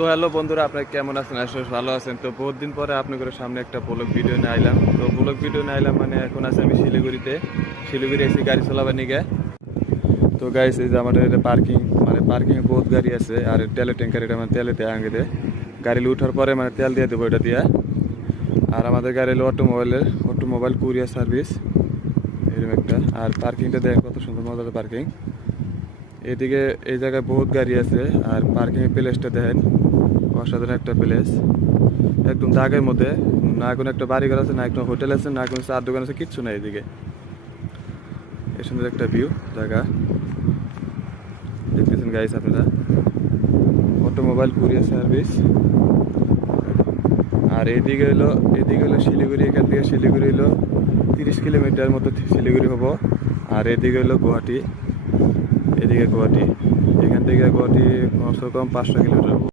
তো হ্যালো বন্ধুরা, আপনারা কেমন আছেন? আসলে ভালো আছেন তো। বহুত দিন পরে আপনাদের সামনে একটা ব্লগ ভিডিও নিয়ে আইলাম। তো ব্লগ ভিডিও নিয়ে আইলাম মানে এখন আছে আমি শিলিগুড়ি এসে গাড়ি চালাবার নিগে। তো গাইস, এই যে আমাদের এটা পার্কিং, মানে পার্কিং এ বহুত গাড়ি আছে। আর তেলের ট্যাঙ্কার, এটা মানে তেলে দেয় আগে দেয়, গাড়ি উঠার পরে মানে তেল দিয়ে দেবো এটা দিয়া। আর আমাদের গাড়ি হলো অটোমোবাইল কুরিয়ার সার্ভিস, এরকম একটা। আর পার্কিংটা দেখেন কত সুন্দর মজার পার্কিং। এদিকে এই জায়গায় বহুত গাড়ি আছে। আর পার্কিং এর প্লেসটা দেখেন, অসাধারণ একটা প্লেস, একদম দাগের মধ্যে। না কোনো একটা বাড়িঘর আছে, না একটা হোটেল আছে, না কোনো চার দোকান আছে, কিচ্ছু নাই এদিকে। এই সুন্দর একটা ভিউ জায়গা দেখতেছেন গাইস আপনারা, অটোমোবাইল কুরিয়ার সার্ভিস। আর এদিকে হলো শিলিগুড়ি। এখান থেকে শিলিগুড়ি হলো 30 কিলোমিটার মতো শিলিগুড়ি হবো। আর এদিকে হলো গুয়াহাটি, এদিকে গুয়াহাটি। এখান থেকে গুয়াহাটি কমসে কম 500 কিলোমিটার।